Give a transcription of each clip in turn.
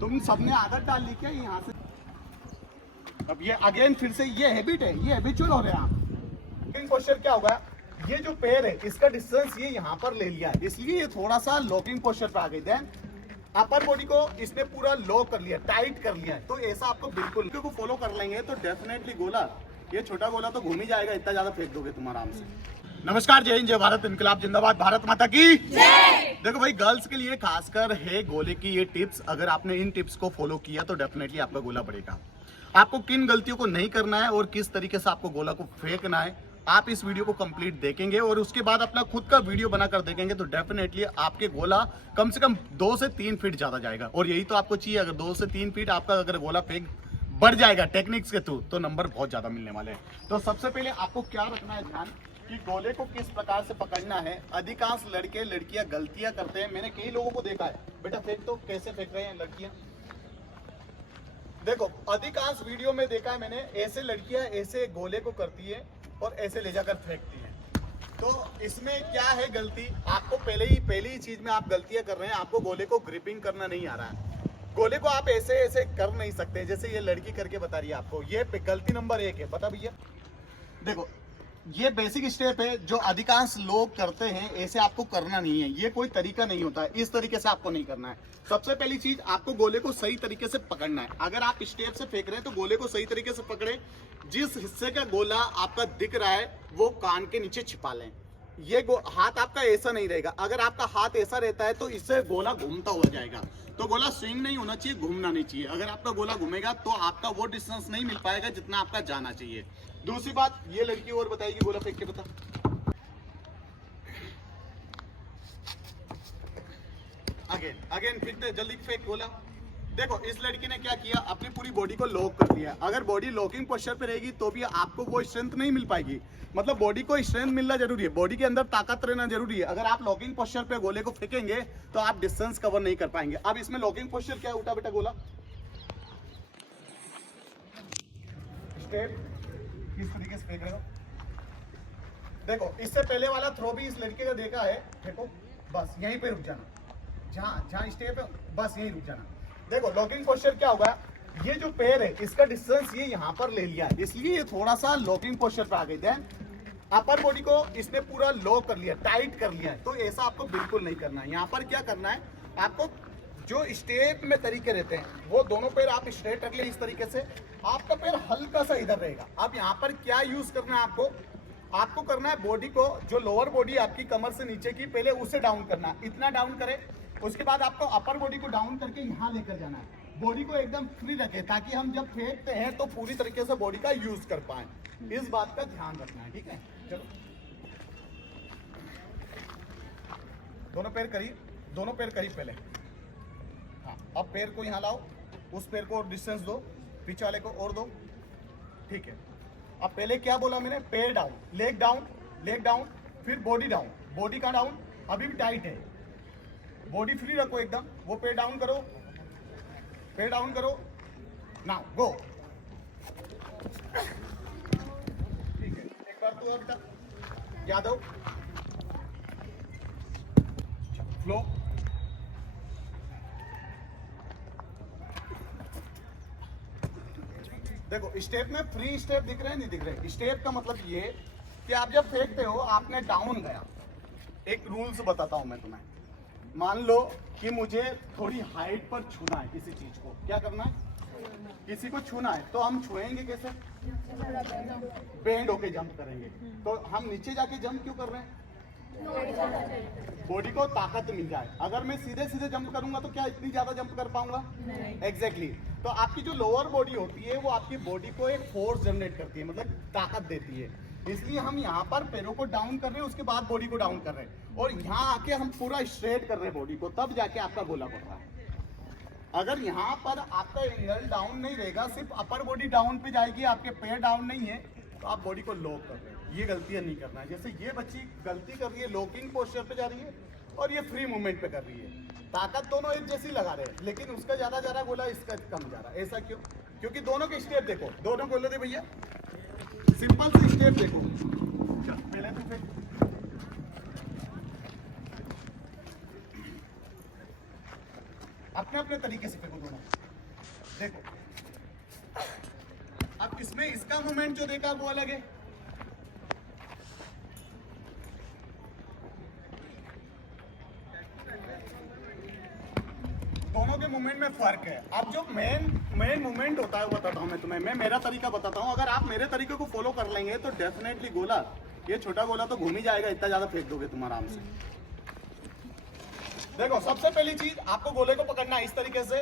तुम सबने आदत डाल ली क्या यहाँ से? अब ये अगेन फिर से ये हैबिट है, ये हैबिचुअल हो रहे हैं आप। लॉकिंग पोस्चर क्या होगा, ये जो पैर है इसका डिस्टेंस ये यहाँ पर ले लिया है, इसलिए ये थोड़ा सा लॉकिंग पोस्चर पे आ गई। देन अपर बॉडी को इसने पूरा लॉक कर लिया, टाइट कर लिया है। तो ऐसा आपको बिल्कुल को फॉलो कर लेंगे तो डेफिनेटली गोला, ये छोटा गोला तो घूम ही जाएगा, इतना ज्यादा फेंक दोगे तुम आराम से। नमस्कार, जय हिंद, जय भारत, इनकलाब जिंदाबाद, भारत माता की जय। देखो भाई, गर्ल्स के लिए खासकर है गोले की ये टिप्स। अगर आपने इन टिप्स को फॉलो किया तो डेफिनेटली आपका गोला बढ़ेगा। आपको किन गलतियों को नहीं करना है और किस तरीके से आपको गोला को फेंकना है, आप इस वीडियो को कंप्लीट देखेंगे और उसके बाद अपना खुद का वीडियो बनाकर देखेंगे तो डेफिनेटली आपके गोला कम से कम 2 से 3 फीट ज्यादा जाएगा। और यही तो आपको चाहिए। अगर 2 से 3 फीट आपका अगर गोला फेंक बढ़ जाएगा टेक्निक्स के थ्रू तो नंबर बहुत ज्यादा मिलने वाले हैं। तो सबसे पहले आपको क्या रखना है ध्यान कि गोले को किस प्रकार से पकड़ना है। अधिकांश लड़के लड़कियां गलतियां करते हैं। मैंने कई लोगों को देखा है, बेटा फेंक तो कैसे फेंक रहे हैं लड़कियां। देखो, अधिकांश वीडियो में देखा है मैंने, ऐसे लड़कियां ऐसे गोले को करती है और ऐसे ले जाकर फेंकती है। तो इसमें क्या है गलती, आपको पहली ही चीज में आप गलतियां कर रहे हैं। आपको गोले को ग्रिपिंग करना नहीं आ रहा है। गोले को आप ऐसे ऐसे कर नहीं सकते जैसे ये लड़की करके बता रही है आपको। ये गलती नंबर 1 है। बता भैया, देखो ये बेसिक स्टेप है जो अधिकांश लोग करते हैं। ऐसे आपको करना नहीं है, ये कोई तरीका नहीं होता है। इस तरीके से आपको नहीं करना है। सबसे पहली चीज, आपको गोले को सही तरीके से पकड़ना है। अगर आप स्टेप से फेंक रहे हैं तो गोले को सही तरीके से पकड़े। जिस हिस्से का गोला आपका दिख रहा है वो कान के नीचे छिपा लें। ये हाथ आपका ऐसा नहीं रहेगा। अगर आपका हाथ ऐसा रहता है तो इससे गोला घूमता हुआ जाएगा। तो गोला स्विंग नहीं होना चाहिए, घूमना नहीं चाहिए। अगर आपका गोला घूमेगा तो आपका वो डिस्टेंस नहीं मिल पाएगा जितना आपका जाना चाहिए। दूसरी बात, ये लड़की और बताएगी गोला फेंक के, बता। अगेन फिर जल्दी फेंक गोला। देखो इस लड़की ने क्या किया, अपनी पूरी बॉडी को लॉक कर लिया। अगर बॉडी लॉकिंग पोस्चर पे रहेगी तो भी आपको वो स्ट्रेंथ नहीं मिल पाएगी। मतलब बॉडी को स्ट्रेंथ मिलना जरूरी है, बॉडी के अंदर ताकत रहना जरूरी है। अगर आप लॉकिंग पोस्चर पे गोले को फेंकेंगे तो आप डिस्टेंस कवर नहीं कर पाएंगे। अब इसमें लॉकिंग पोस्चर क्या है, उठा बेटा गोला, स्टेप किस तरीके से फेंक रहे हो। देखो इससे पहले वाला थ्रो भी इस लड़के का देखा है। देखो बस यहीं पे रुक जाना, जहां स्टेप है बस यहीं रुक जाना। देखो लॉकिंग पोस्चर क्या होगा, ये जो पैर है इसका डिस्टेंस ये यहाँ पर ले लिया है, इसलिए ये थोड़ा सा लॉकिंग पोस्चर पे आ गई। देन अपर बॉडी को इसने पूरा लॉक कर लिया, टाइट कर लिया है। तो ऐसा आपको बिल्कुल नहीं करना है। यहाँ पर क्या करना है, आपको जो स्टेप में तरीके रहते हैं वो दोनों पैर आप स्ट्रेट रख ले इस तरीके से। आपका पैर हल्का सा इधर रहेगा। अब यहाँ पर क्या यूज करना है आपको करना है बॉडी को, जो लोअर बॉडी आपकी कमर से नीचे की, पहले उसे डाउन करना है। इतना डाउन करें, उसके बाद आपको अपर बॉडी को डाउन करके यहाँ लेकर जाना है। बॉडी को एकदम फ्री रखें ताकि हम जब फेंकते हैं तो पूरी तरीके से बॉडी का यूज कर पाए। इस बात का ध्यान रखना है, ठीक है। चलो दोनों पैर करीब पहले। हाँ, अब पैर को यहाँ लाओ, उस पैर को डिस्टेंस दो, पीछे वाले को और दो, ठीक है। अब पहले क्या बोला मैंने, पैर डाउन, लेग डाउन, फिर बॉडी डाउन। बॉडी का डाउन अभी भी टाइट है, बॉडी फ्री रखो एकदम। वो पैर डाउन करो, नाउ गो। ठीक है, एक बार तो अब तक यादव फ्लो। देखो स्टेप में फ्री स्टेप दिख रहे हैं, नहीं दिख रहे। स्टेप का मतलब ये कि आप जब फेंकते हो आपने डाउन गया। एक रूल्स बताता हूं मैं तुम्हें। मान लो कि मुझे थोड़ी हाइट पर छूना है किसी चीज को, क्या करना है, किसी को छूना है तो हम छुएंगे कैसे, बेंड होके जंप करेंगे। तो हम नीचे जाके जंप क्यों कर रहे हैं, बॉडी को ताकत मिल जाए। अगर मैं सीधे सीधे जंप करूंगा तो क्या इतनी ज्यादा जंप कर पाऊंगा, एग्जैक्टली। तो आपकी जो लोअर बॉडी होती है वो आपकी बॉडी को एक फोर्स जनरेट करती है, मतलब ताकत देती है। इसलिए हम यहाँ पर पैरों को डाउन कर रहे हैं, उसके बाद बॉडी को डाउन कर रहे हैं और यहाँ आके हम पूरा स्ट्रेट कर रहे हैं बॉडी को, तब जाके आपका गोला पड़ रहा है। अगर यहाँ पर आपका एंगल डाउन नहीं रहेगा, सिर्फ अपर बॉडी डाउन पे जाएगी, आपके पैर डाउन नहीं है, तो आप बॉडी को लॉक कर रहे हैं। ये गलतियां नहीं करना है। जैसे ये बच्ची गलती कर रही है, लॉकिंग पोस्चर पे जा रही है और ये फ्री मूवमेंट पे कर रही है। ताकत दोनों एक जैसी लगा रहे हैं, लेकिन उसका ज्यादा जा रहा है गोला, इसका कम जा रहा है। ऐसा क्यों? क्योंकि दोनों के स्टेप देखो, दोनों बोल रहे थे भैया, सिंपल से स्टेप देखो। पहले तो फिर अपने अपने तरीके से फेंको दोनों। देखो अब इसमें इसका मूवमेंट जो देखा वो अलग है, दोनों के मूवमेंट में फर्क है। अब जो मेन मूवमेंट होता है वो बताता हूँ मैं तुम्हें, मैं मेरा तरीका बताता हूँ। अगर आप मेरे तरीके को फॉलो कर लेंगे तो डेफिनेटली गोला, ये छोटा गोला तो घूम ही जाएगा, इतना ज्यादा फेंक दोगे तुम आराम से। देखो सबसे पहली चीज आपको गोले को पकड़ना है इस तरीके से,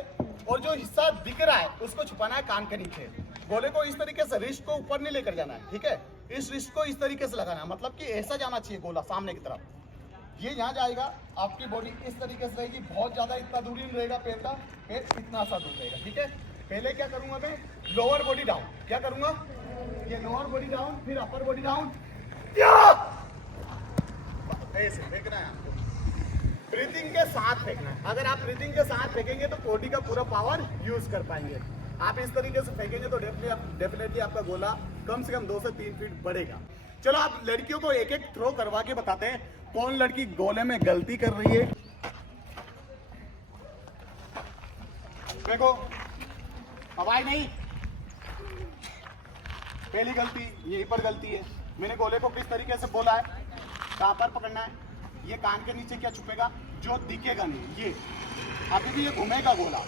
और जो हिस्सा दिख रहा है उसको छुपाना है कान के नीचे। गोले को इस तरीके से रिस्ट को ऊपर नहीं लेकर जाना है, ठीक है। इस रिस्ट को इस तरीके से लगाना है, मतलब कि ऐसा जाना चाहिए गोला सामने की तरफ। ये यहाँ जाएगा, आपकी बॉडी इस तरीके से रहेगी, बहुत ज्यादा इतना दूरी नहीं रहेगा पैर का, पैर इतना सा दूर रहेगा, ठीक है। पहले क्या करूंगा मैं, लोअर बॉडी डाउन, क्या करूंगा, ये लोअर बॉडी डाउन, फिर अपर बॉडी डाउन, ऐसे फेंकना है आपको, ब्रीथिंग के साथ फेंकना है। अगर आप ब्रीथिंग के साथ फेंकेंगे तो बॉडी का पूरा पावर यूज कर पाएंगे। आप इस तरीके से फेंकेंगे तो डेफिनेटली आपका गोला कम से कम 2 से 3 फीट बढ़ेगा। चलो आप लड़कियों को एक एक थ्रो करवा के बताते हैं कौन लड़की गोले में गलती कर रही है। देखो हवाई नहीं, पहली गलती यहीं पर गलती है। मैंने गोले को किस तरीके से बोला है, कहां पर पकड़ना है, ये कान के नीचे क्या छुपेगा, जो दिखेगा नहीं, ये अभी भी ये घूमेगा गोला।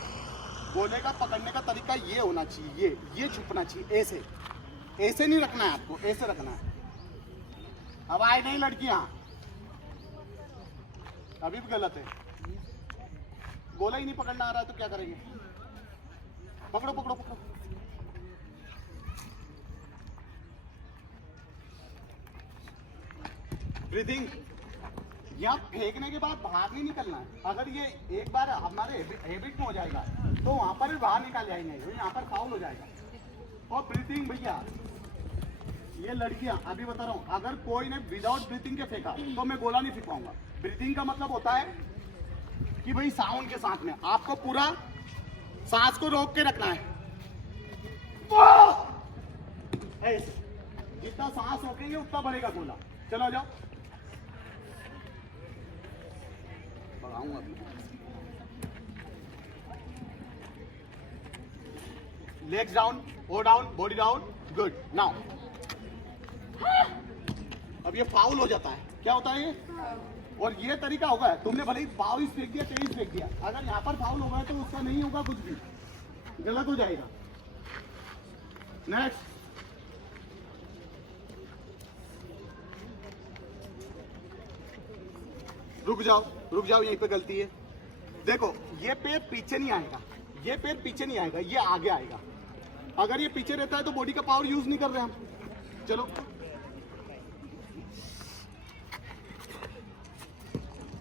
गोले का पकड़ने का तरीका ये होना चाहिए, ये छुपना चाहिए, ऐसे ऐसे नहीं रखना है आपको, ऐसे रखना है। हवाई नहीं लड़कियां, अभी भी गलत है। गोला ही नहीं पकड़ना आ रहा है तो क्या करेंगे, पकड़ो पकड़ो पकड़ो। ब्रीथिंग, यहाँ फेंकने के बाद बाहर नहीं निकलना है। अगर ये एक बार हमारे हैबिट में हो जाएगा तो वहां पर भी बाहर निकाल जाएंगे, यहाँ पर फाउल हो जाएगा। और ब्रीथिंग भैया, ये लड़कियां अभी बता रहा हूँ, अगर कोई ने विदाउट ब्रीथिंग के फेंका तो मैं गोला नहीं फेंक पाऊंगा। ब्रीथिंग का मतलब होता है कि भाई साउंड के साथ में आपको पूरा सांस को रोक के रखना है, ऐसे जितना सांस रोकेंगे उतना बढ़ेगा गोला। चलो जाओ, बढ़ाऊंगा अभी। लेग्स डाउन, ओ down, body down, good. Now अब ये फाउल हो जाता है, क्या होता है ये, और ये तरीका होगा, तुमने भले ही 22 फेंक दिया, 23 फेंक दिया, अगर यहाँ पर फाउल होगा तो उसका नहीं होगा, कुछ भी गलत हो जाएगा। नेक्स्ट, रुक जाओ, यहीं पे गलती है। देखो ये पैर पीछे नहीं आएगा, ये पैर पीछे नहीं आएगा, ये आगे आएगा। अगर ये पीछे रहता है तो बॉडी का पावर यूज नहीं कर रहे हम। चलो,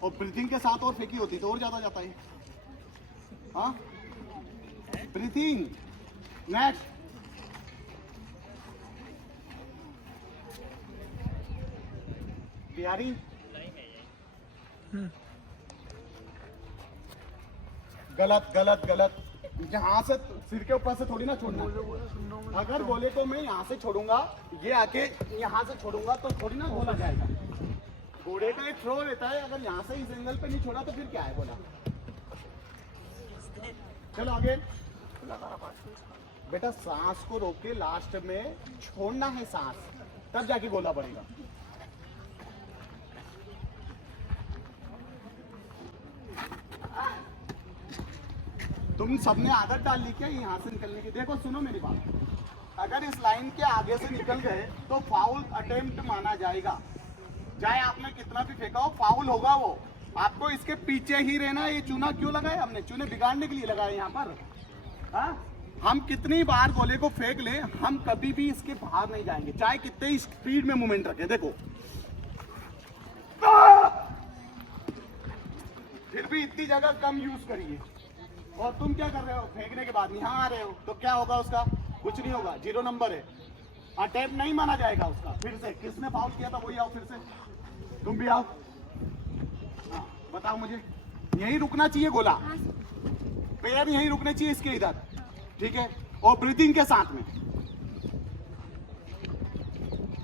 और ब्रीथिंग के साथ और फेंकी होती तो और ज्यादा जाता है। हाँ, ब्रीथिंग। नेक्स्ट, बिहारी, गलत गलत गलत, यहाँ से सिर के ऊपर से थोड़ी ना छोड़ना। अगर गोले को मैं यहाँ से छोड़ूंगा, ये आके यहाँ से छोड़ूंगा तो थोड़ी ना गोला जाएगा। घोड़े का एक थ्रो रहता है, अगर यहाँ से इस एंगल पे नहीं छोड़ा तो फिर क्या है गोला। चलो आगे बेटा, सांस को रोक के लास्ट में छोड़ना है सांस, तब जाके गोला बढ़ेगा। तुम सबने आदत डाल ली क्या यहाँ से निकलने की। देखो सुनो मेरी बात, अगर इस लाइन के आगे से निकल गए तो फाउल अटेम्प्ट माना जाएगा, चाहे आपने कितना भी फेंका हो, फाउल होगा वो। आपको इसके पीछे ही रहना। ये चूना क्यों लगाया हमने, चूने बिगाड़ने के लिए लगाया यहाँ पर। हाँ, हम कितनी बार गोले को फेंक ले, हम कभी भी इसके बाहर नहीं जाएंगे, चाहे कितने ही स्पीड में मूवमेंट रखे। देखो फिर भी इतनी जगह कम यूज करिए। और तुम क्या कर रहे हो, फेंकने के बाद यहाँ आ रहे हो तो क्या होगा, उसका कुछ नहीं होगा, 0 नंबर है, अटेम्प्ट नहीं माना जाएगा उसका। फिर से किसने फाउल किया था वही आओ, फिर से तुम भी आओ। हाँ, बताओ मुझे, यहीं रुकना चाहिए गोला, पैर यहीं रुकने चाहिए इसके इधर, ठीक है। और ब्रीथिंग के साथ में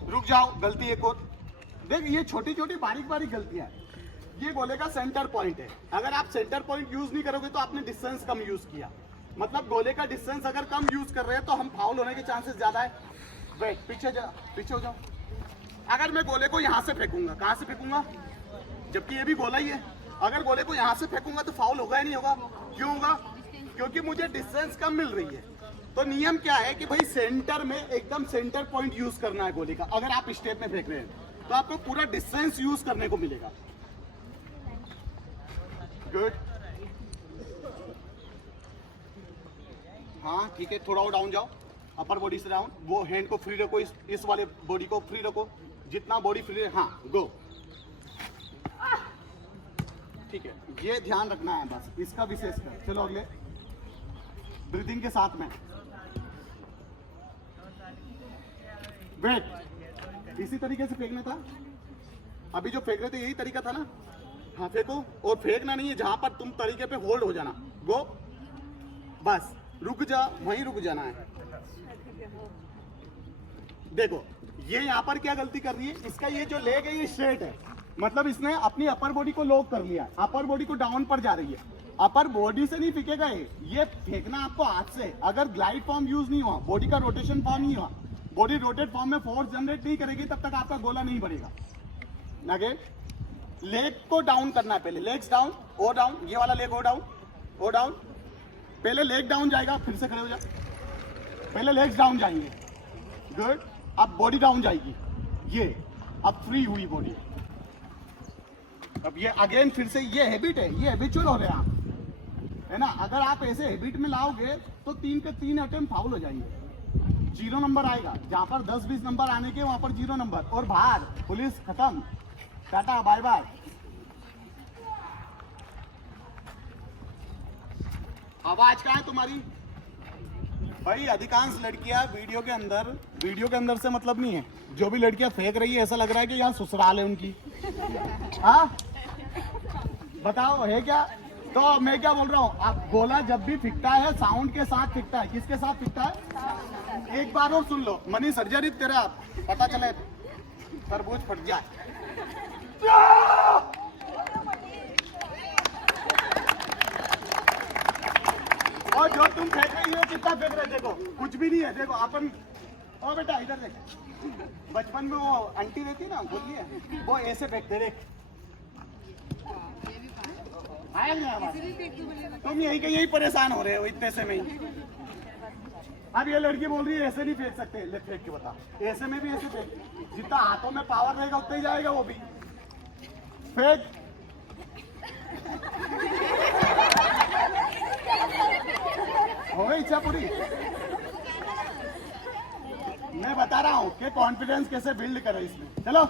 रुक जाओ। गलती एक और देख, ये छोटी छोटी बारीक बारीक गलतियां हैं, ये गोले का सेंटर पॉइंट है। अगर आप सेंटर पॉइंट यूज नहीं करोगे तो आपने डिस्टेंस कम यूज किया, मतलब गोले का डिस्टेंस अगर कम यूज कर रहे हैं तो हम फाउल होने के चांसेस ज्यादा है। वेट, पीछे हो जाओ। अगर मैं गोले को यहाँ से फेंकूंगा, कहाँ से फेंकूंगा, जबकि ये भी गोला ही है, अगर गोले को यहाँ से फेंकूंगा तो फाउल होगा ही नहीं होगा। क्यों होगा? क्योंकि मुझे डिस्टेंस कम मिल रही है। तो नियम क्या है कि भाई सेंटर में एकदम सेंटर पॉइंट यूज करना है गोले का। अगर आप स्टेप में फेंक रहे हैं तो आपको पूरा डिस्टेंस यूज करने को मिलेगा। गुड, हाँ ठीक है, थोड़ा और डाउन जाओ, अपर बॉडी से डाउन। वो हैंड को फ्री रखो, इस वाले बॉडी को फ्री रखो, जितना बॉडी फ्री है। हाँ, गो। ठीक है, ये ध्यान रखना है बस, इसका विशेष कर। चलो अगले, ब्रीथिंग के साथ में। वेट, इसी तरीके से फेंकना था। अभी जो फेंक रहे थे यही तरीका था ना। हाँ फेंको, और फेंकना नहीं है जहां पर तुम तरीके पे होल्ड हो जाना। गो, बस रुक जा, वहीं रुक जाना है। देखो ये यहाँ पर क्या गलती कर रही है, इसका ये जो लेग है ये स्ट्रेट है, मतलब इसने अपनी अपर बॉडी को लॉक कर लिया, अपर बॉडी को डाउन पर जा रही है। अपर बॉडी से नहीं फेंकेगा ये फेंकना आपको हाथ से। अगर ग्लाइड फॉर्म यूज नहीं हुआ, बॉडी का रोटेशन फॉर्म नहीं हुआ, बॉडी रोटेट फॉर्म में फोर्स जनरेट नहीं करेगी, तब तक आपका गोला नहीं बढ़ेगा। आगे लेग को डाउन करना है, पहले लेग्स डाउन, और डाउन, ये वाला लेग और डाउन, और डाउन। पहले लेग डाउन जाएगा, फिर से खड़े हो जा। पहले लेग्स डाउन जाएंगे, गुड। अब बॉडी डाउन जाएगी, ये अब फ्री हुई बॉडी। अब ये अगेन फिर से ये हैबिट है, ये हैबिचुअल हो रहे हैं आप, है ना। अगर आप ऐसे हैबिट में लाओगे तो 3 के 3 अटेम्प्ट फाउल हो जाएंगे, 0 नंबर आएगा। जहां पर 10-20 नंबर आने के वहां पर 0 नंबर, और बाहर पुलिस, खत्म, टाटा बाय बाय। आवाज कहाँ है तुम्हारी? भाई अधिकांश लड़कियां वीडियो के अंदर से मतलब नहीं है। जो भी लड़कियां फेंक रही है ऐसा लग रहा है कि यहाँ ससुराल है उनकी। हाँ बताओ है क्या? तो मैं क्या बोल रहा हूँ, आप गोला जब भी फिकता है साउंड के साथ फिकता है। किसके साथ फिकता है? एक बार और सुन लो, मनी सर्जरी तेरा आप पता चले तरबूज फट जाए। और जो तुम फेंक रही हो कितना फेंक रहे, देखो कुछ भी नहीं है। देखो अपन, ओ बेटा इधर देख, बचपन में वो आंटी रहती ना, बोलती है, वो ऐसे फेंकते, देख आया नहीं आवाज? तुम यही परेशान हो रहे हो इतने से में ही। अब ये लड़की बोल रही है ऐसे नहीं फेंक सकते, ले फेंक के बता। ऐसे में भी ऐसे फेंक, जितना हाथों में पावर रहेगा उतना ही जाएगा वो भी। फेंक, हो गई इच्छा पूरी। मैं बता रहा हूँ कि कॉन्फिडेंस कैसे बिल्ड करें इसमें। चलो